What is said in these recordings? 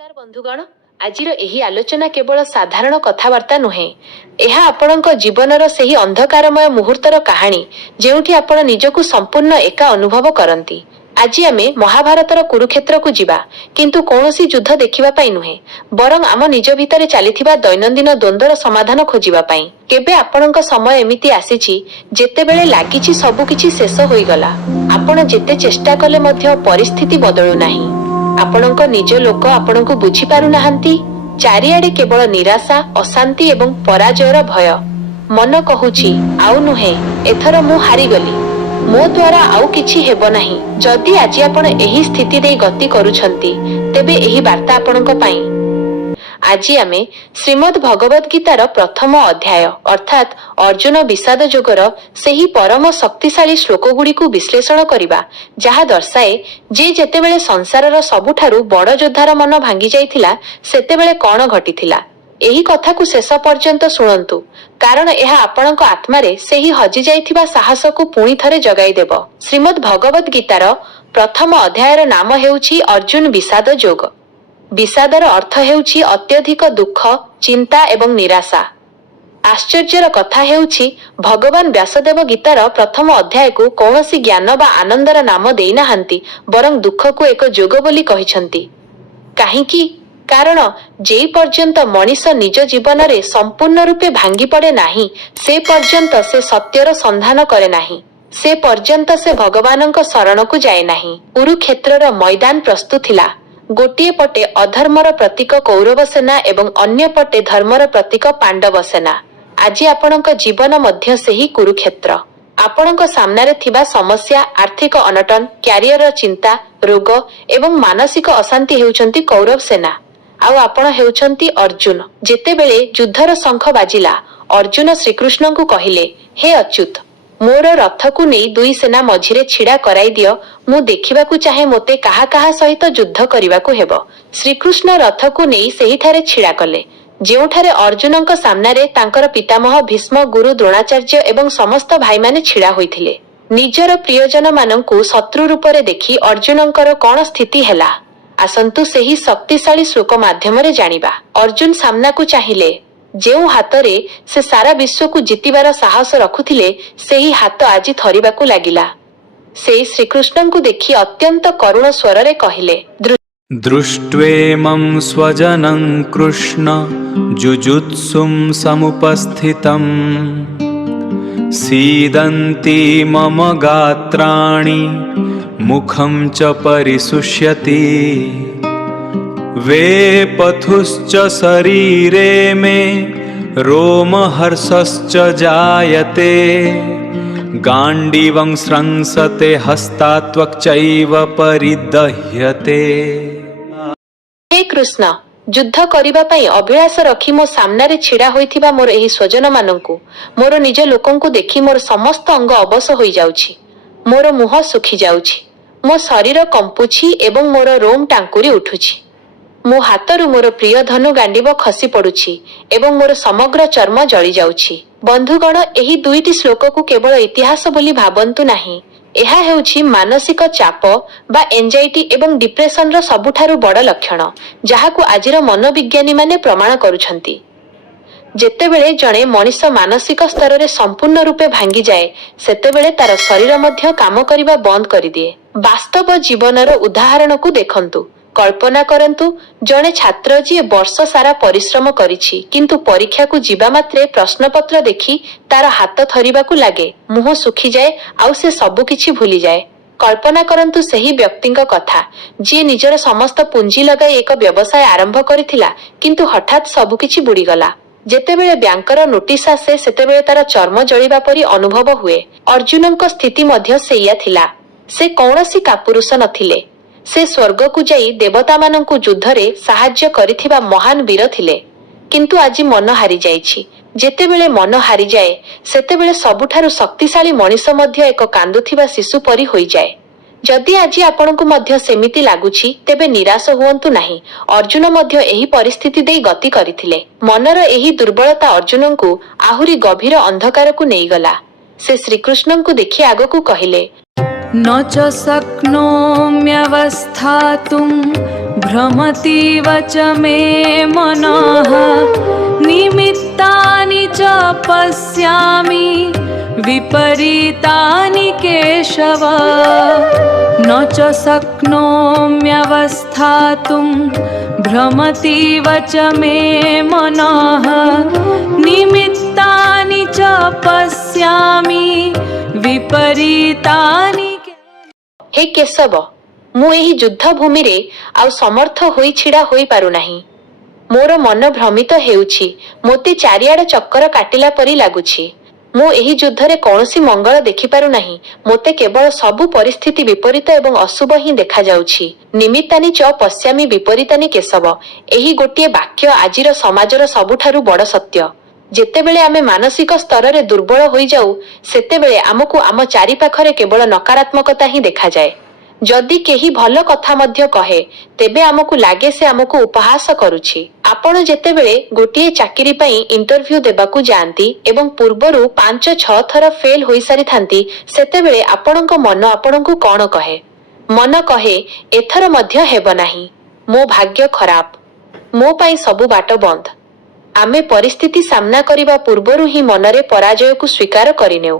नमस्कार बंधुगण। आज यही आलोचना केवल साधारण कथबार्ता नुहे, यह आपण जीवनर से अंधकारमय मुहूर्तर कहानी जेउठी आपण निजकु संपूर्ण एका अनुभव करती। आज आम महाभारतर कुरुक्षेत्र को जीवा, किंतु कौनसी युद्ध देखिबा पाई नुहे, बरं आम निज भितर चलीथिबा दैनंदिन द्वंद्वर समाधान खोजिबा पाई। केबे आपणक समय एमिति आसीछि जेतेबेले लागिछि सबुकिछि शेष होईगला, आपण जेते चेष्टा कले मध्य परिस्थिति बदलु नाही। आपणक निज लोक आपणकु बुझी पारु नाहंती। चारिआडे केवल निराशा, अशांति एवं पराजयर भय। मन कहुछि आउ नुहे, एथर मु हारिगली, मो द्वारा आउ किछि हेबो नाही। जदि आज आपण एही स्थिति देई गति करूछंती, तेबे एही वार्ता आपणक पाई। आज आमे श्रीमद् भगवद गीतार प्रथम अध्याय अर्थात अर्जुन विषाद जोगर सेही परम शक्तिशाली श्लोक गुड़िकु विश्लेषण करिबा, जहा दर्शाए जे जेतेबेले संसारर सबुठारु बड़ योद्धार मन भांगी जाइथिला सेतेबेले कौन घटिथिला। एही कथा को शेष पर्यंत शुणंतु, कारण यह आपणक आत्मारे सेही हजि जाइथिबा साहस को पुणी थरे जगाई देब। श्रीमद् भगवद गीतार प्रथम अध्यायर नाम हेउछि अर्जुन विषाद जोग। विषादर अर्थ हेउछि अत्यधिक दुख, चिंता एवं निराशा। आश्चर्यर कथा हेउछि भगवान व्यासदेव गीतार प्रथम अध्याय को कौनसी ज्ञान बा आनंदर नाम देई नाहंती, बरं दुख को एक जोग बोली कहिछंती। काहींकि कारण जे पर्यंत मनीष निज जीवन रे संपूर्ण रूपे भांगी पड़े नाही, से पर्यंत से सत्यर संधान करे नाही, से पर्यंत से भगवानक शरण को जाए नाही। कुरुक्षेत्रर मैदान प्रस्तुत थिला। गोटिए पटे अधर्मर प्रतीक कौरव सेना एवं अन्य पटे धर्मर प्रतीक पांडव सेना। आज आपणक जीवन मध्य सेही कुरुक्षेत्र। आपणक सामनारे थिबा समस्या, आर्थिक अनटन, क्यारियर चिंता, रोग एवं मानसिक अशांति हेउचंती कौरव सेना। आउ आपण हेउचंती अर्जुन। जेतेबेले युद्धर शंख बाजिला, अर्जुन श्रीकृष्ण को कहिले, हे अच्युत, मोर रथ को नहीं दुई सेना मझिरे छिड़ा कराई दियो, मु देखिबाकु चाहे मोते काहा काहा सहित युद्ध करिबाकु हेबो। श्रीकृष्ण रथ को नहीं सेहीठारे छिड़ा कले, जेउठारे अर्जुनक सामनारे तांकर पितामह भीष्म, गुरु द्रोणाचार्य एवं समस्त भाई माने छिड़ा होइथिले। निजर प्रियजन मानंकु शत्रु रूपरे देखि अर्जुनंकर कौन स्थिति हेला, आसंतु सेही शक्तिशाली श्लोक माध्यमरे जानिबा। अर्जुन सामना को चाहिले, जेउ हातरे से सारा विश्व को जितिबार साहस रखुथिले, सेही हाथ आज थरिबाकु लागिला। से श्रीकृष्ण को देखि अत्यंत करुण स्वर रे कहिले, दृष्ट्वेमं स्वजनं कृष्ण जुजुत्सुं समुपस्थितं सीदन्ति मम गात्राणि मुखं च परिशुष्यति वेपथुश्च शरीरे मे रोमहर्षश्च जायते गांडीवं स्रंसते हस्तात्वक्चैव परिदह्यते। हे कृष्ण, युद्ध करिबा पई अभिलाष रखी मो सामनारे छिड़ा होइथिबा मोर एही स्वजन मानंकु, मोर निज लोकंकु देखि मोर समस्त अंग अवश होई जाउछि, मोर मुह सुखी जाउछि, मो शरीर कंपुछि एवं मोर रोम टांकुरी उठुछि। मो हातरु मोर प्रिय धनु गांडीब खसी पड़ुछि एवं मोर समग्र चर्म जଳି जाउछि। बंधुगण, एही दुईटी श्लोक को केवल इतिहास बोली भाबंतु नाही। एहा हेउछि मानसिक चाप बा एंजाइटी एवं डिप्रेशन रो सबुठारु बड़ लक्षण, जाहाकु आजिर मनोविज्ञानी माने प्रमाण करूछंती। जेतेबेले जणे मनीष मानसिक स्तर रे संपूर्ण रूपे भांगी जाए, सेतेबेले तार शरीर मध्य काम करिबा बंद करि दिए। वास्तव जीवनर उदाहरण को देखंतु। कल्पना करंतु, जणे छात्र जी वर्ष सारा परिश्रम करिछि, किंतु परीक्षा को जीवा मात्रे प्रश्नपत्र देखि तार हाथ थरिबाकु लागे, मुह सुखी जाए, आउ से सबु किछि भूली जाए। कल्पना करंतु सेही व्यक्तिंक कथा, जे निजर समस्त पुंजी लगाई एक व्यवसाय आरंभ करिथिला, किंतु हठात सबु किछि बुड़ी गला। जेतेबेले बैंकर नोटिस आसे, सेतेबेले तार चर्म जळिबा परी अनुभव हुए। अर्जुनक स्थिति मध्य सेया थिला। से कौनसी कापुरुष नथिले, से स्वर्ग को जाई देवता मानंकु युद्धरे साहाय्य करिथिबा महान वीर थिले, किंतु आज मन हारि जाइछि। जेतेबेले मन हारि जाए, सेतेबेले सबुठारु शक्तिशाली मनीष मध्य एक कांदुथिबा शिशु परी होई जाए। जदि आज आपणकु मध्य सेमिति लागुछि, तेबे निराश हुअन्तु नाही। अर्जुन मध्य एही परिस्थिति देई गति करिथिले। मनर एही दुर्बलता अर्जुनंकु आहुरी गभीर अंधकारकु नेइगला। से श्रीकृष्णंकु देखि आगकु कहिले, न च शक्नोम्यवस्थातुं भ्रमतीव च मे मनः निमित्तानि च पश्यामि विपरीतानि केशव न च शक्नोम्यवस्थातुं भ्रमतीव च मे मनः निमित्तानि च पश्यामि विपरीतानि। हे केशव, ମୁଁ ଏହି ଯୁଦ୍ଧ ଭୂମିରେ ଆଉ ସମର୍ଥ ହୋଇ ଛିଡ଼ା ହୋଇପାରୁନାହିଁ। ମୋର ମନ ଭ୍ରମିତ ହେଉଛି। ମୋତେ ଚାରିଆଡ଼ ଚକ୍କର କାଟିଲା ପରି ଲାଗୁଛି। ମୁଁ ଏହି ଯୁଦ୍ଧରେ କୌଣସି ମଙ୍ଗଳ ଦେଖିପାରୁନାହିଁ। ମୋତେ କେବଳ ସବୁ ପରିସ୍ଥିତି ବିପରୀତ ଏବଂ ଅଶୁଭ ହିଁ ଦେଖାଯାଉଛି। ନିମିତ୍ତାନି ଚ ପଶ୍ୟାମି ବିପରୀତାନି କେଶବ, ଏହି ଗୋଟିଏ ବାକ୍ୟ ଆଜିର ସମାଜର ସବୁଠାରୁ ବଡ଼ ସତ୍ୟ। ଯେତେବେଳେ ଆମେ ମାନସିକ ସ୍ତରରେ ଦୁର୍ବଳ ହୋଇଯାଉ, ସେତେବେଳେ ଆମକୁ ଆମ ଚାରିପାଖରେ କେବଳ ନକାରାତ୍ମକତା ହିଁ ଦେଖାଯାଏ। ଯଦି କେହି ଭଲ କଥା ମଧ୍ୟ କହେ, ତେବେ ଆମକୁ ଲାଗେ ସେ ଆମକୁ ଉପହାସ କରୁଛି। ଆପଣ ଯେତେବେଳେ ଗୋଟିଏ ଚାକିରି ପାଇଁ ଇଣ୍ଟରଭ୍ୟୁ ଦେବାକୁ ଯାଆନ୍ତି ଏବଂ ପୂର୍ବରୁ 5-6 ଥର ଫେଲ୍ ହୋଇସାରିଥାନ୍ତି, ସେତେବେଳେ ଆପଣଙ୍କ ମନ ଆପଣଙ୍କୁ କ'ଣ କହେ? ମନ କହେ, ଏଥର ମଧ୍ୟ ହେବ ନାହିଁ। ମୋ ଭାଗ୍ୟ ଖରାପ। ମୋ ପାଇଁ ସବୁ ବାଟ ବନ୍ଦ। ଆମେ ପରିସ୍ଥିତି ସାମ୍ନା କରିବା ପୂର୍ବରୁ ହିଁ ମନରେ ପରାଜୟକୁ ସ୍ୱୀକାର କରିନେଉ।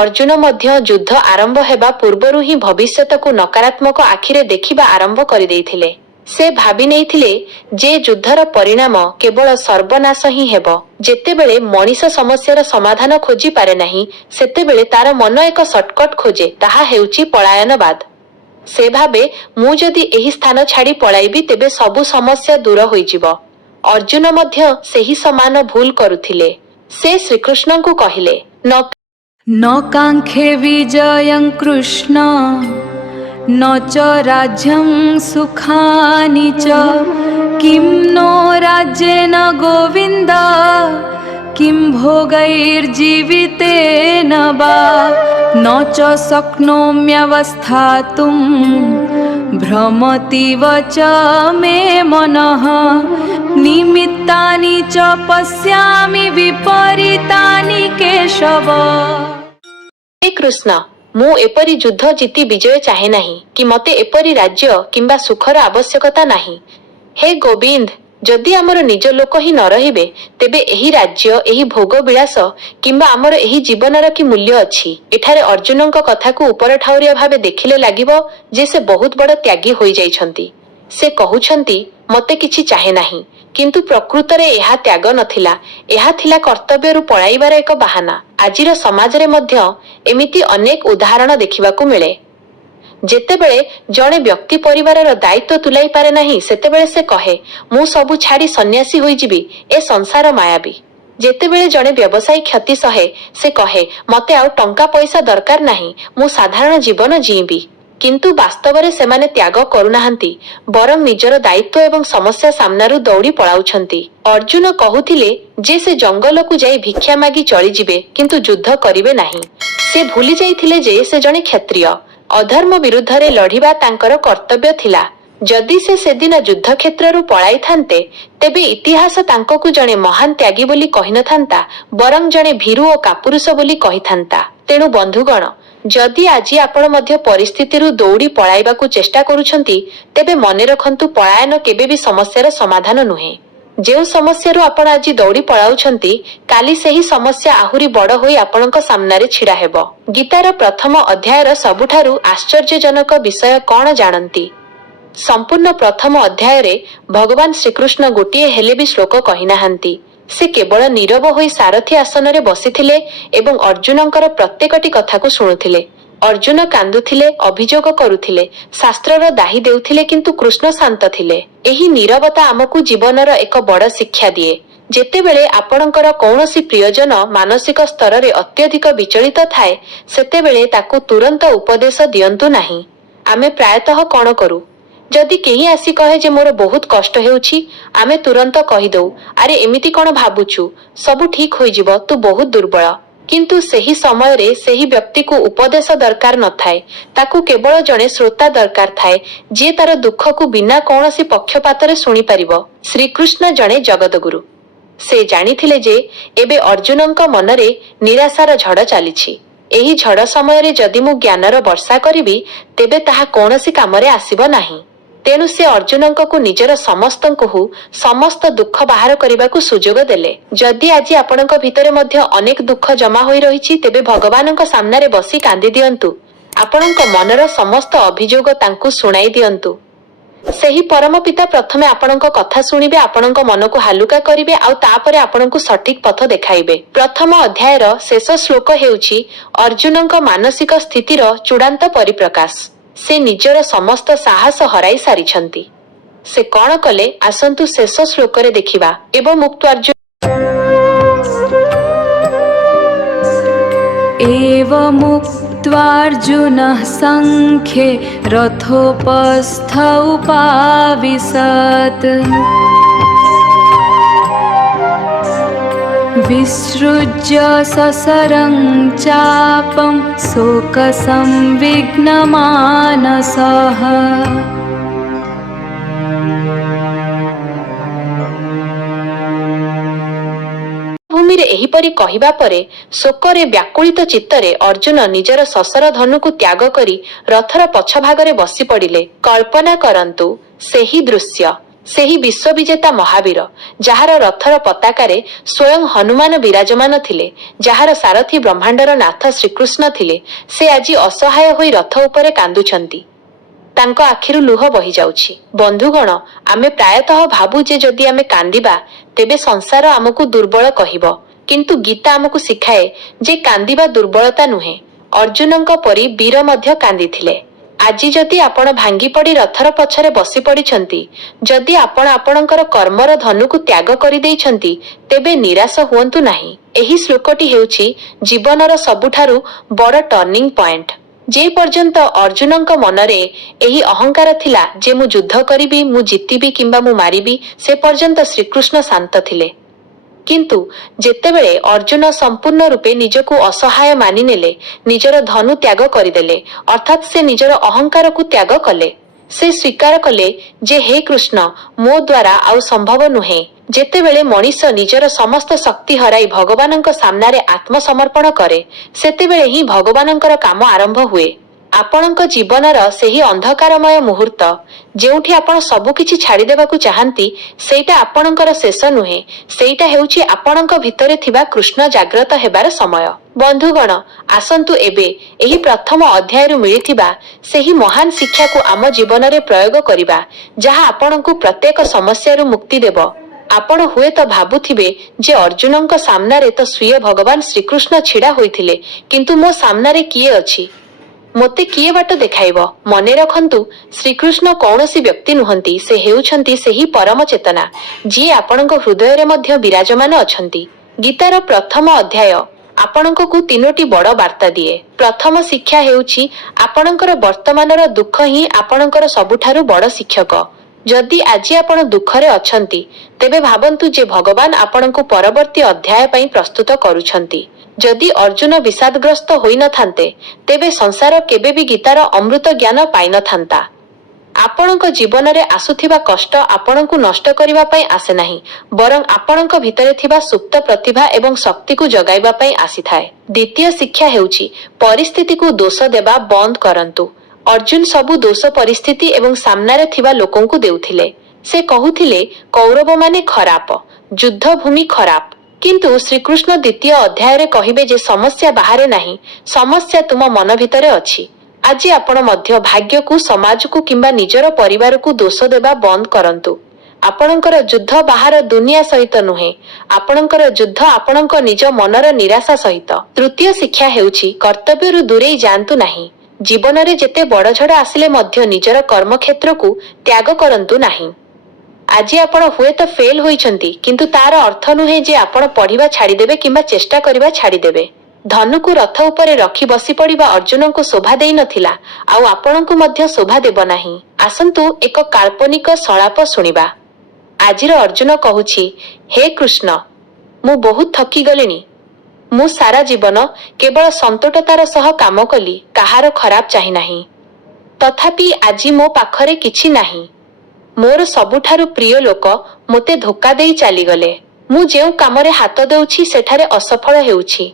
ଅର୍ଜୁନ ମଧ୍ୟ ଯୁଦ୍ଧ ଆରମ୍ଭ ହେବା ପୂର୍ବରୁ ହିଁ ଭବିଷ୍ୟତକୁ ନକାରାତ୍ମକ ଆଖିରେ ଦେଖିବା ଆରମ୍ଭ କରିଦେଇଥିଲେ। ସେ ଭାବି ନେଇଥିଲେ ଯେ ଯୁଦ୍ଧର ପରିଣାମ କେବଳ ସର୍ବନାଶ ହିଁ ହେବ। ଯେତେବେଳେ ମଣିଷ ସମସ୍ୟାର ସମାଧାନ ଖୋଜିପାରେ ନାହିଁ, ସେତେବେଳେ ତାର ମନ ଏକ ସର୍ଟକଟ୍ ଖୋଜେ, ତାହା ହେଉଛି ପଳାୟନବାଦ। ସେ ଭାବେ, ମୁଁ ଯଦି ଏହି ସ୍ଥାନ ଛାଡ଼ି ପଳାଇବି ତେବେ ସବୁ ସମସ୍ୟା ଦୂର ହୋଇଯିବ। ଅର୍ଜୁନ ମଧ୍ୟ ସେହି ସମାନ ଭୁଲ କରୁଥିଲେ। ସେ ଶ୍ରୀକୃଷ୍ଣଙ୍କୁ କହିଲେ, न काङ्क्षे विजयं कृष्ण न च राज्यं सुखानि च किं नो राज्येन गोविन्द किं भोगैर्जीवितेन वा न च शक्नोम्यवस्थातुं भ्रमतीव च मे मनः निमित्तानि च पश्यामि विपरीतानि केशव। हे କୃଷ୍ଣ, ମୁଁ ଏପରି ଯୁଦ୍ଧ ଜିତି ବିଜୟ ଚାହେଁ ନାହିଁ କି ମୋତେ ଏପରି ରାଜ୍ୟ କିମ୍ବା ସୁଖର ଆବଶ୍ୟକତା ନାହିଁ। ହେ ଗୋବିନ୍ଦ, ଯଦି ଆମର ନିଜ ଲୋକ ହିଁ ନ ରହିବେ, ତେବେ ଏହି ରାଜ୍ୟ, ଏହି ଭୋଗ ବିଳାସ କିମ୍ବା ଆମର ଏହି ଜୀବନର କି ମୂଲ୍ୟ ଅଛି? ଏଠାରେ ଅର୍ଜୁନଙ୍କ କଥାକୁ ଉପରଠାଉରିଆ ଭାବେ ଦେଖିଲେ ଲାଗିବ ଯେ ସେ ବହୁତ ବଡ଼ ତ୍ୟାଗୀ ହୋଇଯାଇଛନ୍ତି। ସେ କହୁଛନ୍ତି, ମୋତେ କିଛି ଚାହେଁ ନାହିଁ, କିନ୍ତୁ ପ୍ରକୃତରେ ଏହା ତ୍ୟାଗ ନଥିଲା, ଏହା ଥିଲା କର୍ତ୍ତବ୍ୟରୁ ପଳାଇବାର ଏକ ବାହାନା। ଆଜିର ସମାଜରେ ମଧ୍ୟ ଏମିତି ଅନେକ ଉଦାହରଣ ଦେଖିବାକୁ ମିଳେ। ଯେତେବେଳେ ଜଣେ ବ୍ୟକ୍ତି ପରିବାରର ଦାୟିତ୍ୱ ତୁଲାଇ ପାରେ ନାହିଁ, ସେତେବେଳେ ସେ କହେ, ମୁଁ ସବୁ ଛାଡ଼ି ସନ୍ନ୍ୟାସୀ ହୋଇଯିବି, ଏ ସଂସାର ମାୟାବୀ। ଯେତେବେଳେ ଜଣେ ବ୍ୟବସାୟୀ କ୍ଷତି ସହେ, ସେ କହେ, ମୋତେ ଆଉ ଟଙ୍କା ପଇସା ଦରକାର ନାହିଁ, ମୁଁ ସାଧାରଣ ଜୀବନ ଜୀଇଁବି। କିନ୍ତୁ ବାସ୍ତବରେ ସେମାନେ ତ୍ୟାଗ କରୁନାହାନ୍ତି, ବରଂ ନିଜର ଦାୟିତ୍ୱ ଏବଂ ସମସ୍ୟା ସାମ୍ନାରୁ ଦୌଡ଼ି ପଳାଉଛନ୍ତି। ଅର୍ଜୁନ କହୁଥିଲେ ଯେ ସେ ଜଙ୍ଗଲକୁ ଯାଇ ଭିକ୍ଷା ମାଗି ଚଳିଯିବେ, କିନ୍ତୁ ଯୁଦ୍ଧ କରିବେ ନାହିଁ। ସେ ଭୁଲି ଯାଇଥିଲେ ଯେ ସେ ଜଣେ କ୍ଷତ୍ରିୟ। ଅଧର୍ମ ବିରୁଦ୍ଧରେ ଲଢ଼ିବା ତାଙ୍କର କର୍ତ୍ତବ୍ୟ ଥିଲା। ଯଦି ସେ ସେଦିନ ଯୁଦ୍ଧକ୍ଷେତ୍ରରୁ ପଳାଇଥାନ୍ତେ, ତେବେ ଇତିହାସ ତାଙ୍କକୁ ଜଣେ ମହାନ ତ୍ୟାଗୀ ବୋଲି କହିନଥାନ୍ତା, ବରଂ ଜଣେ ଭୀରୁ ଓ କାପୁରୁଷ ବୋଲି କହିଥାନ୍ତା। ତେଣୁ ବନ୍ଧୁଗଣ, ଯଦି ଆଜି ଆପଣ ମଧ୍ୟ ପରିସ୍ଥିତିରୁ ଦୌଡ଼ି ପଳାଇବାକୁ ଚେଷ୍ଟା କରୁଛନ୍ତି, ତେବେ ମନେ ରଖନ୍ତୁ, ପଳାୟନ କେବେ ବି ସମସ୍ୟାର ସମାଧାନ ନୁହେଁ। ଯେଉଁ ସମସ୍ୟାରୁ ଆପଣ ଆଜି ଦୌଡ଼ି ପଳାଉଛନ୍ତି, କାଲି ସେହି ସମସ୍ୟା ଆହୁରି ବଡ଼ ହୋଇ ଆପଣଙ୍କ ସାମ୍ନାରେ ଛିଡ଼ା ହେବ। ଗୀତାର ପ୍ରଥମ ଅଧ୍ୟାୟର ସବୁଠାରୁ ଆଶ୍ଚର୍ଯ୍ୟଜନକ ବିଷୟ କ'ଣ ଜାଣନ୍ତି? ସମ୍ପୂର୍ଣ୍ଣ ପ୍ରଥମ ଅଧ୍ୟାୟରେ ଭଗବାନ ଶ୍ରୀକୃଷ୍ଣ ଗୋଟିଏ ହେଲେ ବି ଶ୍ଲୋକ କହିନାହାନ୍ତି। ସେ କେବଳ ନୀରବ ହୋଇ ସାରଥୀ ଆସନରେ ବସିଥିଲେ ଏବଂ ଅର୍ଜୁନଙ୍କର ପ୍ରତ୍ୟେକଟି କଥାକୁ ଶୁଣୁଥିଲେ। ଅର୍ଜୁନ କାନ୍ଦୁଥିଲେ, ଅଭିଯୋଗ କରୁଥିଲେ, ଶାସ୍ତ୍ରର ଦାହି ଦେଉଥିଲେ, କିନ୍ତୁ କୃଷ୍ଣ ଶାନ୍ତ ଥିଲେ। ଏହି ନୀରବତା ଆମକୁ ଜୀବନର ଏକ ବଡ଼ ଶିକ୍ଷା ଦିଏ। ଯେତେବେଳେ ଆପଣଙ୍କର କୌଣସି ପ୍ରିୟଜନ ମାନସିକ ସ୍ତରରେ ଅତ୍ୟଧିକ ବିଚଳିତ ଥାଏ, ସେତେବେଳେ ତାକୁ ତୁରନ୍ତ ଉପଦେଶ ଦିଅନ୍ତୁ ନାହିଁ। ଆମେ ପ୍ରାୟତଃ କ'ଣ କରୁ? ଯଦି କେହି ଆସି କହେ ଯେ ମୋର ବହୁତ କଷ୍ଟ ହେଉଛି, ଆମେ ତୁରନ୍ତ କହିଦେଉ, ଆରେ ଏମିତି କ'ଣ ଭାବୁଛୁ, ସବୁ ଠିକ୍ ହୋଇଯିବ, ତୁ ବହୁତ ଦୁର୍ବଳ। କିନ୍ତୁ ସେହି ସମୟରେ ସେହି ବ୍ୟକ୍ତିକୁ ଉପଦେଶ ଦରକାର ନଥାଏ, ତାକୁ କେବଳ ଜଣେ ଶ୍ରୋତା ଦରକାର ଥାଏ, ଯିଏ ତାର ଦୁଃଖକୁ ବିନା କୌଣସି ପକ୍ଷପାତରେ ଶୁଣିପାରିବ। ଶ୍ରୀକୃଷ୍ଣ ଜଣେ ଜଗତଗୁରୁ। ସେ ଜାଣିଥିଲେ ଯେ ଏବେ ଅର୍ଜୁନଙ୍କ ମନରେ ନିରାଶାର ଝଡ଼ ଚାଲିଛି। ଏହି ଝଡ଼ ସମୟରେ ଯଦି ମୁଁ ଜ୍ଞାନର ବର୍ଷା କରିବି ତେବେ ତାହା କୌଣସି କାମରେ ଆସିବ ନାହିଁ। ତେଣୁ ସେ ଅର୍ଜୁନଙ୍କୁ ନିଜର ସମସ୍ତ ଦୁଃଖ ବାହାର କରିବାକୁ ସୁଯୋଗ ଦେଲେ। ଯଦି ଆଜି ଆପଣଙ୍କ ଭିତରେ ମଧ୍ୟ ଅନେକ ଦୁଃଖ ଜମା ହୋଇ ରହିଛି ତେବେ ଭଗବାନଙ୍କ ସାମ୍ନାରେ ବସି କାନ୍ଦି ଦିଅନ୍ତୁ। ଆପଣଙ୍କ ମନର ସମସ୍ତ ଅଭିଯୋଗ ତାଙ୍କୁ ଶୁଣାଇ ଦିଅନ୍ତୁ। ସେହି ପରମ ପିତା ପ୍ରଥମେ ଆପଣଙ୍କ କଥା ଶୁଣିବେ, ଆପଣଙ୍କ ମନକୁ ହାଲୁକା କରିବେ ଆଉ ତାପରେ ଆପଣଙ୍କୁ ସଠିକ ପଥ ଦେଖାଇବେ। ପ୍ରଥମ ଅଧ୍ୟାୟର ଶେଷ ଶ୍ଲୋକ ହେଉଛି ଅର୍ଜୁନଙ୍କ ମାନସିକ ସ୍ଥିତିର ଚୂଡ଼ାନ୍ତ ପରିପ୍ରକାଶ। ସେ ନିଜର ସମସ୍ତ ସାହସ ହରାଇ ସାରିଛନ୍ତି। ସେ କ'ଣ କଲେ ଆସନ୍ତୁ ଶେଷ ଶ୍ଲୋକରେ ଦେଖିବା। ଏବଂ ମୁକ୍ତାର୍ଜୁନ एवमुक्त्वार्जुनः सङ्ख्ये रथोपस्थ उपाविशत् विसृज्य ससरं चापं शोकसंविघ्नमानसः। ଭୂମିରେ ଏହିପରି କହିବା ପରେ ଶୋକରେ ବ୍ୟାକୁଳିତ ଚିତ୍ତରେ ଅର୍ଜୁନ ନିଜର ଶସର ଧନୁକୁ ତ୍ୟାଗ କରି ରଥର ପଛଭାଗରେ ବସି ପଡ଼ିଲେ। କଳ୍ପନା କରନ୍ତୁ ସେହି ଦୃଶ୍ୟ। ସେହି ବିଶ୍ୱବିଜେତା ମହାବୀର ଯାହାର ରଥର ପତାକାରେ ସ୍ୱୟଂ ହନୁମାନ ବିରାଜମାନ ଥିଲେ, ଯାହାର ସାରଥୀ ବ୍ରହ୍ମାଣ୍ଡର ନାଥ ଶ୍ରୀକୃଷ୍ଣ ଥିଲେ, ସେ ଆଜି ଅସହାୟ ହୋଇ ରଥ ଉପରେ କାନ୍ଦୁଛନ୍ତି। ତାଙ୍କ ଆଖିରୁ ଲୁହ ବହିଯାଉଛି। ବନ୍ଧୁଗଣ, ଆମେ ପ୍ରାୟତଃ ଭାବୁ ଯେ ଯଦି ଆମେ କାନ୍ଦିବା ତେବେ ସଂସାର ଆମକୁ ଦୁର୍ବଳ କହିବ, କିନ୍ତୁ ଗୀତା ଆମକୁ ଶିଖାଏ ଯେ କାନ୍ଦିବା ଦୁର୍ବଳତା ନୁହେଁ। ଅର୍ଜୁନଙ୍କ ପରି ବୀର ମଧ୍ୟ କାନ୍ଦିଥିଲେ। ଆଜି ଯଦି ଆପଣ ଭାଙ୍ଗି ପଡ଼ି ରଥର ପଛରେ ବସି ପଡ଼ିଛନ୍ତି, ଯଦି ଆପଣ ଆପଣଙ୍କର କର୍ମର ଧନୁକୁ ତ୍ୟାଗ କରିଦେଇଛନ୍ତି, ତେବେ ନିରାଶ ହୁଅନ୍ତୁ ନାହିଁ। ଏହି ଶ୍ଲୋକଟି ହେଉଛି ଜୀବନର ସବୁଠାରୁ ବଡ଼ ଟର୍ଣ୍ଣିଂ ପଏଣ୍ଟ। ଯେ ପର୍ଯ୍ୟନ୍ତ ଅର୍ଜୁନଙ୍କ ମନରେ ଏହି ଅହଙ୍କାର ଥିଲା ଯେ ମୁଁ ଯୁଦ୍ଧ କରିବି, ମୁଁ ଜିତିବି କିମ୍ବା ମୁଁ ମାରିବି, ସେ ପର୍ଯ୍ୟନ୍ତ ଶ୍ରୀକୃଷ୍ଣ ଶାନ୍ତ ଥିଲେ। କିନ୍ତୁ ଯେତେବେଳେ ଅର୍ଜୁନ ସମ୍ପୂର୍ଣ୍ଣ ରୂପେ ନିଜକୁ ଅସହାୟ ମାନିନେଲେ, ନିଜର ଧନୁ ତ୍ୟାଗ କରିଦେଲେ, ଅର୍ଥାତ୍ ସେ ନିଜର ଅହଙ୍କାରକୁ ତ୍ୟାଗ କଲେ, ସେ ସ୍ୱୀକାର କଲେ ଯେ ହେ କୃଷ୍ଣ, ମୋ ଦ୍ୱାରା ଆଉ ସମ୍ଭବ ନୁହେଁ। ଯେତେବେଳେ ମଣିଷ ନିଜର ସମସ୍ତ ଶକ୍ତି ହରାଇ ଭଗବାନଙ୍କ ସାମ୍ନାରେ ଆତ୍ମସମର୍ପଣ କରେ, ସେତେବେଳେ ହିଁ ଭଗବାନଙ୍କର କାମ ଆରମ୍ଭ ହୁଏ। ଆପଣଙ୍କ ଜୀବନର ସେହି ଅନ୍ଧକାରମୟ ମୁହୂର୍ତ୍ତ ଯେଉଁଠି ଆପଣ ସବୁକିଛି ଛାଡ଼ିଦେବାକୁ ଚାହାନ୍ତି, ସେଇଟା ଆପଣଙ୍କର ଶେଷ ନୁହେଁ, ସେଇଟା ହେଉଛି ଆପଣଙ୍କ ଭିତରେ ଥିବା କୃଷ୍ଣ ଜାଗ୍ରତ ହେବାର ସମୟ। ବନ୍ଧୁଗଣ, ଆସନ୍ତୁ ଏବେ ଏହି ପ୍ରଥମ ଅଧ୍ୟାୟରୁ ମିଳିଥିବା ସେହି ମହାନ ଶିକ୍ଷାକୁ ଆମ ଜୀବନରେ ପ୍ରୟୋଗ କରିବା, ଯାହା ଆପଣଙ୍କୁ ପ୍ରତ୍ୟେକ ସମସ୍ୟାରୁ ମୁକ୍ତି ଦେବ। ଆପଣ ହୁଏତ ଭାବୁଥିବେ ଯେ ଅର୍ଜୁନଙ୍କ ସାମ୍ନାରେ ତ ସ୍ୱୀୟ ଭଗବାନ ଶ୍ରୀକୃଷ୍ଣ ଛିଡ଼ା ହୋଇଥିଲେ, କିନ୍ତୁ ମୋ ସାମ୍ନାରେ କିଏ ଅଛି? ମୋତେ କିଏ ବାଟ ଦେଖାଇବ? ମନେ ରଖନ୍ତୁ, ଶ୍ରୀକୃଷ୍ଣ କୌଣସି ବ୍ୟକ୍ତି ନୁହନ୍ତି, ସେ ହେଉଛନ୍ତି ସେହି ପରମ ଚେତନା, ଯିଏ ଆପଣଙ୍କ ହୃଦୟରେ ମଧ୍ୟ ବିରାଜମାନ ଅଛନ୍ତି। ଗୀତାର ପ୍ରଥମ ଅଧ୍ୟାୟ ଆପଣଙ୍କୁ ତିନୋଟି ବଡ଼ ବାର୍ତ୍ତା ଦିଏ। ପ୍ରଥମ ଶିକ୍ଷା ହେଉଛି ଆପଣଙ୍କର ବର୍ତ୍ତମାନର ଦୁଃଖ ହିଁ ଆପଣଙ୍କର ସବୁଠାରୁ ବଡ଼ ଶିକ୍ଷକ। ଯଦି ଆଜି ଆପଣ ଦୁଃଖରେ ଅଛନ୍ତି, ତେବେ ଭାବନ୍ତୁ ଯେ ଭଗବାନ ଆପଣଙ୍କୁ ପରବର୍ତ୍ତୀ ଅଧ୍ୟାୟ ପାଇଁ ପ୍ରସ୍ତୁତ କରୁଛନ୍ତି। ଯଦି ଅର୍ଜୁନ ବିଷାଦଗ୍ରସ୍ତ ହୋଇନଥାନ୍ତେ, ତେବେ ସଂସାର କେବେ ବି ଗୀତାର ଅମୃତ ଜ୍ଞାନ ପାଇନଥାନ୍ତା। ଆପଣଙ୍କ ଜୀବନରେ ଆସୁଥିବା କଷ୍ଟ ଆପଣଙ୍କୁ ନଷ୍ଟ କରିବା ପାଇଁ ଆସେ ନାହିଁ, ବରଂ ଆପଣଙ୍କ ଭିତରେ ଥିବା ସୁପ୍ତ ପ୍ରତିଭା ଏବଂ ଶକ୍ତିକୁ ଜଗାଇବା ପାଇଁ ଆସିଥାଏ। ଦ୍ୱିତୀୟ ଶିକ୍ଷା ହେଉଛି ପରିସ୍ଥିତିକୁ ଦୋଷ ଦେବା ବନ୍ଦ କରନ୍ତୁ। ଅର୍ଜୁନ ସବୁ ଦୋଷ ପରିସ୍ଥିତି ଏବଂ ସାମ୍ନାରେ ଥିବା ଲୋକଙ୍କୁ ଦେଉଥିଲେ। ସେ କହୁଥିଲେ କୌରବମାନେ ଖରାପ, ଯୁଦ୍ଧଭୂମି ଖରାପ। କିନ୍ତୁ ଶ୍ରୀକୃଷ୍ଣ ଦ୍ୱିତୀୟ ଅଧ୍ୟାୟରେ କହିବେ ଯେ ସମସ୍ୟା ବାହାରେ ନାହିଁ, ସମସ୍ୟା ତୁମ ମନ ଭିତରେ ଅଛି। ଆଜି ଆପଣ ମଧ୍ୟ ଭାଗ୍ୟକୁ, ସମାଜକୁ କିମ୍ବା ନିଜର ପରିବାରକୁ ଦୋଷ ଦେବା ବନ୍ଦ କରନ୍ତୁ। ଆପଣଙ୍କର ଯୁଦ୍ଧ ବାହାର ଦୁନିଆ ସହିତ ନୁହେଁ, ଆପଣଙ୍କର ଯୁଦ୍ଧ ଆପଣଙ୍କ ନିଜ ମନର ନିରାଶା ସହିତ। ତୃତୀୟ ଶିକ୍ଷା ହେଉଛି କର୍ତ୍ତବ୍ୟରୁ ଦୂରେଇ ଯାଆନ୍ତୁ ନାହିଁ। ଜୀବନରେ ଯେତେ ବଡ଼ ଝଡ଼ ଆସିଲେ ମଧ୍ୟ ନିଜର କର୍ମକ୍ଷେତ୍ରକୁ ତ୍ୟାଗ କରନ୍ତୁ ନାହିଁ। ଆଜି ଆପଣ ହୁଏତ ଫେଲ୍ ହୋଇଛନ୍ତି, କିନ୍ତୁ ତାର ଅର୍ଥ ନୁହେଁ ଯେ ଆପଣ ପଢ଼ିବା ଛାଡ଼ିଦେବେ କିମ୍ବା ଚେଷ୍ଟା କରିବା ଛାଡ଼ିଦେବେ। ଧନୁକୁ ରଥ ଉପରେ ରଖି ବସି ପଡ଼ିବା ଅର୍ଜୁନଙ୍କୁ ଶୋଭା ଦେଇନଥିଲା, ଆଉ ଆପଣଙ୍କୁ ମଧ୍ୟ ଶୋଭା ଦେବ ନାହିଁ। ଆସନ୍ତୁ ଏକ କାଳ୍ପନିକ ସଂଳାପ ଶୁଣିବା। ଆଜିର ଅର୍ଜୁନ କହୁଛି, ହେ କୃଷ୍ଣ, ମୁଁ ବହୁତ ଥକିଗଲିଣି। ମୁଁ ସାରା ଜୀବନ କେବଳ ସନ୍ତୋଷତାର ସହ କାମ କଲି, କାହାର ଖରାପ ଚାହିଁ ନାହିଁ। ତଥାପି ଆଜି ମୋ ପାଖରେ କିଛି ନାହିଁ। ମୋର ସବୁଠାରୁ ପ୍ରିୟ ଲୋକ ମୋତେ ଧୋକା ଦେଇ ଚାଲିଗଲେ। ମୁଁ ଯେଉଁ କାମରେ ହାତ ଦେଉଛି ସେଠାରେ ଅସଫଳ ହେଉଛି।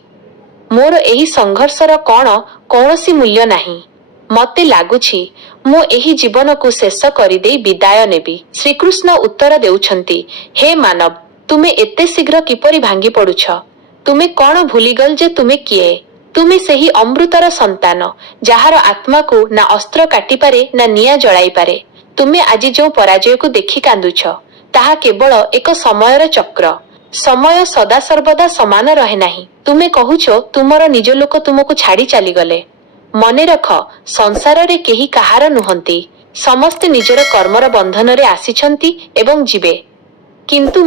ମୋର ଏହି ସଂଘର୍ଷର କ'ଣ କୌଣସି ମୂଲ୍ୟ ନାହିଁ। ମତେ ଲାଗୁଛି ମୁଁ ଏହି ଜୀବନକୁ ଶେଷ କରିଦେଇ ବିଦାୟ ନେବି। ଶ୍ରୀକୃଷ୍ଣ ଉତ୍ତର ଦେଉଛନ୍ତି, ହେ ମାନବ, ତୁମେ ଏତେ ଶୀଘ୍ର କିପରି ଭାଙ୍ଗି ପଡ଼ୁଛ? ତୁମେ କ'ଣ ଭୁଲିଗଲ ଯେ ତୁମେ କିଏ? ତୁମେ ସେହି ଅମୃତର ସନ୍ତାନ, ଯାହାର ଆତ୍ମାକୁ ନା ଅସ୍ତ୍ର କାଟିପାରେ ନା ନିଆଁ ଜଳାଇପାରେ। ତୁମେ ଆଜି ଯେଉଁ ପରାଜୟକୁ ଦେଖି କାନ୍ଦୁଛ, ତାହା କେବଳ ଏକ ସମୟର ଚକ୍ର। ସମୟ ସଦାସର୍ବଦା ସମାନ ରହେ ନାହିଁ। ତୁମେ କହୁଛ ତୁମର ନିଜ ଲୋକ ତୁମକୁ ଛାଡ଼ି ଚାଲିଗଲେ। ମନେ ରଖ, ସଂସାରରେ କେହି କାହାର ନୁହନ୍ତି। ସମସ୍ତେ ନିଜର କର୍ମର ବନ୍ଧନରେ ଆସିଛନ୍ତି ଏବଂ ଯିବେ। କିନ୍ତୁ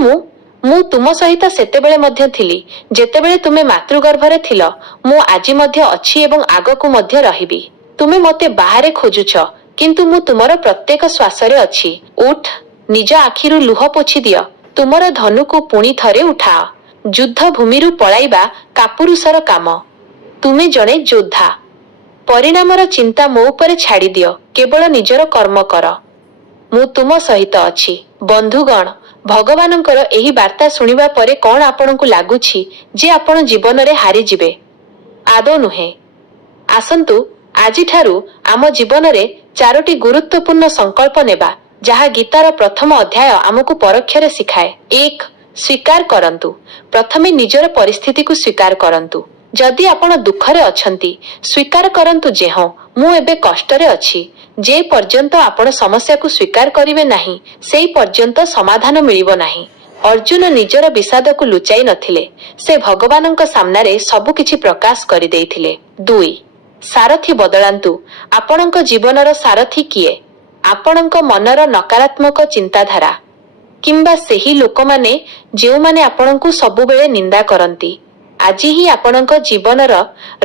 ମୁଁ ତୁମ ସହିତ ସେତେବେଳେ ମଧ୍ୟ ଥିଲି, ଯେତେବେଳେ ତୁମେ ମାତୃଗର୍ଭରେ ଥିଲ। ମୁଁ ଆଜି ମଧ୍ୟ ଅଛି ଏବଂ ଆଗକୁ ମଧ୍ୟ ରହିବି। ତୁମେ ମୋତେ ବାହାରେ ଖୋଜୁଛ, କିନ୍ତୁ ମୁଁ ତୁମର ପ୍ରତ୍ୟେକ ଶ୍ୱାସରେ ଅଛି। ଉଠ, ନିଜ ଆଖିରୁ ଲୁହ ପୋଛି ଦିଅ। ତୁମର ଧନୁକୁ ପୁଣି ଥରେ ଉଠାଅ। ଯୁଦ୍ଧ ଭୂମିରୁ ପଳାଇବା କାପୁରୁଷର କାମ। ତୁମେ ଜଣେ ଯୋଦ୍ଧା। ପରିଣାମର ଚିନ୍ତା ମୋ ଉପରେ ଛାଡ଼ିଦିଅ। କେବଳ ନିଜର କର୍ମ କର। ମୁଁ ତୁମ ସହିତ ଅଛି। ବନ୍ଧୁଗଣ, ଭଗବାନଙ୍କର ଏହି ବାର୍ତ୍ତା ଶୁଣିବା ପରେ କ'ଣ ଆପଣଙ୍କୁ ଲାଗୁଛି ଯେ ଆପଣ ଜୀବନରେ ହାରିଯିବେ? ଆଦୌ ନୁହେଁ। ଆସନ୍ତୁ ଆଜିଠାରୁ ଆମ ଜୀବନରେ 4ଟି ଗୁରୁତ୍ୱପୂର୍ଣ୍ଣ ସଂକଳ୍ପ ନେବା, ଯାହା ଗୀତାର ପ୍ରଥମ ଅଧ୍ୟାୟ ଆମକୁ ପରୋକ୍ଷରେ ଶିଖାଏ। 1. ସ୍ୱୀକାର କରନ୍ତୁ। ପ୍ରଥମେ ନିଜର ପରିସ୍ଥିତିକୁ ସ୍ୱୀକାର କରନ୍ତୁ। ଯଦି ଆପଣ ଦୁଃଖରେ ଅଛନ୍ତି, ସ୍ୱୀକାର କରନ୍ତୁ ଯେ ହଁ, ମୁଁ ଏବେ କଷ୍ଟରେ ଅଛି। ଯେ ପର୍ଯ୍ୟନ୍ତ ଆପଣ ସମସ୍ୟାକୁ ସ୍ୱୀକାର କରିବେ ନାହିଁ, ସେହି ପର୍ଯ୍ୟନ୍ତ ସମାଧାନ ମିଳିବ ନାହିଁ। ଅର୍ଜୁନ ନିଜର ବିଷାଦକୁ ଲୁଚାଇ ନଥିଲେ। ସେ ଭଗବାନଙ୍କ ସାମ୍ନାରେ ସବୁକିଛି ପ୍ରକାଶ କରିଦେଇଥିଲେ। 2. ସାରଥୀ ବଦଳାନ୍ତୁ। ଆପଣଙ୍କ ଜୀବନର ସାରଥୀ କିଏ? ଆପଣଙ୍କ ମନର ନକାରାତ୍ମକ ଚିନ୍ତାଧାରା, କିମ୍ବା ସେହି ଲୋକମାନେ ଯେଉଁମାନେ ଆପଣଙ୍କୁ ସବୁବେଳେ ନିନ୍ଦା କରନ୍ତି? ଆଜି ହିଁ ଆପଣଙ୍କ ଜୀବନର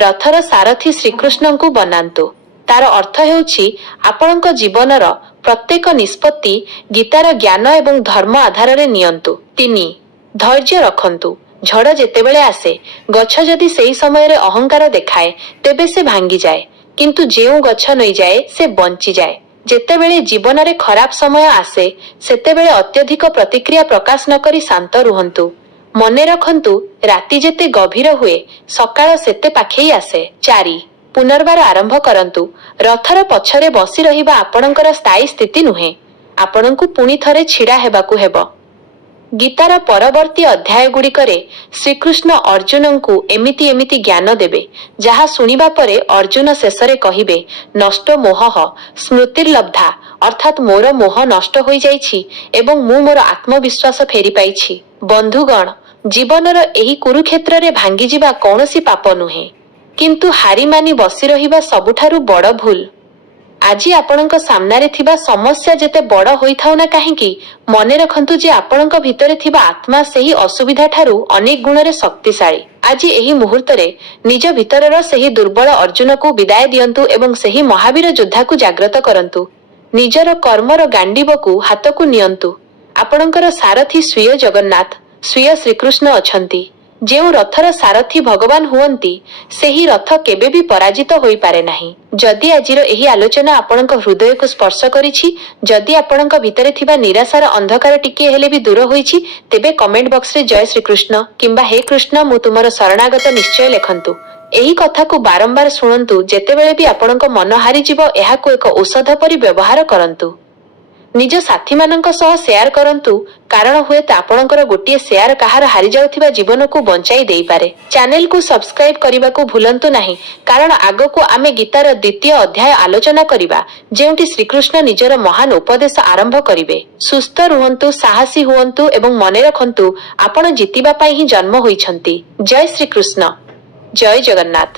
ରଥର ସାରଥୀ ଶ୍ରୀକୃଷ୍ଣଙ୍କୁ ବନାନ୍ତୁ। ତାର ଅର୍ଥ ହେଉଛି ଆପଣଙ୍କ ଜୀବନର ପ୍ରତ୍ୟେକ ନିଷ୍ପତ୍ତି ଗୀତାର ଜ୍ଞାନ ଏବଂ ଧର୍ମ ଆଧାରରେ ନିଅନ୍ତୁ। 3. ଧୈର୍ଯ୍ୟ ରଖନ୍ତୁ। ଝଡ଼ ଯେତେବେଳେ ଆସେ, ଗଛ ଯଦି ସେହି ସମୟରେ ଅହଙ୍କାର ଦେଖାଏ, ତେବେ ସେ ଭାଙ୍ଗିଯାଏ। କିନ୍ତୁ ଯେଉଁ ଗଛ ନେଇଯାଏ, ସେ ବଞ୍ଚିଯାଏ। ଯେତେବେଳେ ଜୀବନରେ ଖରାପ ସମୟ ଆସେ, ସେତେବେଳେ ଅତ୍ୟଧିକ ପ୍ରତିକ୍ରିୟା ପ୍ରକାଶ ନକରି ଶାନ୍ତ ରୁହନ୍ତୁ। ମନେ ରଖନ୍ତୁ, ରାତି ଯେତେ ଗଭୀର ହୁଏ, ସକାଳ ସେତେ ପାଖେଇ ଆସେ। 4. ପୁନର୍ବାର ଆରମ୍ଭ କରନ୍ତୁ। ରଥର ପଛରେ ବସି ରହିବା ଆପଣଙ୍କର ସ୍ଥାୟୀ ସ୍ଥିତି ନୁହେଁ। ଆପଣଙ୍କୁ ପୁଣି ଥରେ ଛିଡ଼ା ହେବାକୁ ହେବ। ଗୀତାର ପରବର୍ତ୍ତୀ ଅଧ୍ୟାୟଗୁଡ଼ିକରେ ଶ୍ରୀକୃଷ୍ଣ ଅର୍ଜୁନଙ୍କୁ ଏମିତି ଜ୍ଞାନ ଦେବେ, ଯାହା ଶୁଣିବା ପରେ ଅର୍ଜୁନ ଶେଷରେ କହିବେ, ନଷ୍ଟ ମୋହଃ ସ୍ମୃତିର୍ଲବ୍ଧା, ଅର୍ଥାତ୍ ମୋର ମୋହ ନଷ୍ଟ ହୋଇଯାଇଛି ଏବଂ ମୁଁ ମୋର ଆତ୍ମବିଶ୍ୱାସ ଫେରି ପାଇଛି। ବନ୍ଧୁଗଣ, ଜୀବନର ଏହି କୁରୁକ୍ଷେତ୍ରରେ ଭାଙ୍ଗିଯିବା କୌଣସି ପାପ ନୁହେଁ, କିନ୍ତୁ ହାରି ମାନି ବସି ରହିବା ସବୁଠାରୁ ବଡ଼ ଭୁଲ। ଆଜି ଆପଣଙ୍କ ସାମ୍ନାରେ ଥିବା ସମସ୍ୟା ଯେତେ ବଡ଼ ହୋଇଥାଉ ନା କାହିଁକି, ମନେ ରଖନ୍ତୁ ଯେ ଆପଣଙ୍କ ଭିତରେ ଥିବା ଆତ୍ମା ସେହି ଅସୁବିଧା ଠାରୁ ଅନେକ ଗୁଣରେ ଶକ୍ତିଶାଳୀ। ଆଜି ଏହି ମୁହୂର୍ତ୍ତରେ ନିଜ ଭିତରର ସେହି ଦୁର୍ବଳ ଅର୍ଜୁନକୁ ବିଦାୟ ଦିଅନ୍ତୁ ଏବଂ ସେହି ମହାବୀର ଯୋଦ୍ଧାକୁ ଜାଗ୍ରତ କରନ୍ତୁ। ନିଜର କର୍ମର ଗାଣ୍ଡିବକୁ ହାତକୁ ନିଅନ୍ତୁ। ଆପଣଙ୍କର ସାରଥୀ ସ୍ୱୀୟ ଜଗନ୍ନାଥ, ସ୍ୱୀୟ ଶ୍ରୀକୃଷ୍ଣ ଅଛନ୍ତି। ଯେଉଁ ରଥର ସାରଥୀ ଭଗବାନ ହୁଅନ୍ତି, ସେହି ରଥ କେବେ ବି ପରାଜିତ ହୋଇପାରେ ନାହିଁ। ଯଦି ଆଜିର ଏହି ଆଲୋଚନା ଆପଣଙ୍କ ହୃଦୟକୁ ସ୍ପର୍ଶ କରିଛି, ଯଦି ଆପଣଙ୍କ ଭିତରେ ଥିବା ନିରାଶାର ଅନ୍ଧକାର ଟିକିଏ ହେଲେ ବି ଦୂର ହୋଇଛି, ତେବେ କମେଣ୍ଟ ବକ୍ସରେ ଜୟ ଶ୍ରୀକୃଷ୍ଣ କିମ୍ବା ହେ କୃଷ୍ଣ ମୁଁ ତୁମର ଶରଣାଗତ ନିଶ୍ଚୟ ଲେଖନ୍ତୁ। ଏହି କଥାକୁ ବାରମ୍ବାର ଶୁଣନ୍ତୁ। ଯେତେବେଳେ ବି ଆପଣଙ୍କ ମନ ହାରିଯିବ, ଏହାକୁ ଏକ ଔଷଧ ପରି ବ୍ୟବହାର କରନ୍ତୁ। ନିଜ ସାଥୀମାନଙ୍କ ସହ ସେୟାର କରନ୍ତୁ, କାରଣ ହୁଏତ ଆପଣଙ୍କର ଗୋଟିଏ ସେୟାର କାହାର ହାରିଯାଉଥିବା ଜୀବନକୁ ବଞ୍ଚାଇ ଦେଇପାରେ। ଚ୍ୟାନେଲକୁ ସବସ୍କ୍ରାଇବ କରିବାକୁ ଭୁଲନ୍ତୁ ନାହିଁ, କାରଣ ଆଗକୁ ଆମେ ଗୀତାର 2ୟ ଅଧ୍ୟାୟ ଆଲୋଚନା କରିବା, ଯେଉଁଠି ଶ୍ରୀକୃଷ୍ଣ ନିଜର ମହାନ ଉପଦେଶ ଆରମ୍ଭ କରିବେ। ସୁସ୍ଥ ରୁହନ୍ତୁ, ସାହସୀ ହୁଅନ୍ତୁ ଏବଂ ମନେ ରଖନ୍ତୁ, ଆପଣ ଜିତିବା ପାଇଁ ହିଁ ଜନ୍ମ ହୋଇଛନ୍ତି। ଜୟ ଶ୍ରୀକୃଷ୍ଣ, ଜୟ ଜଗନ୍ନାଥ।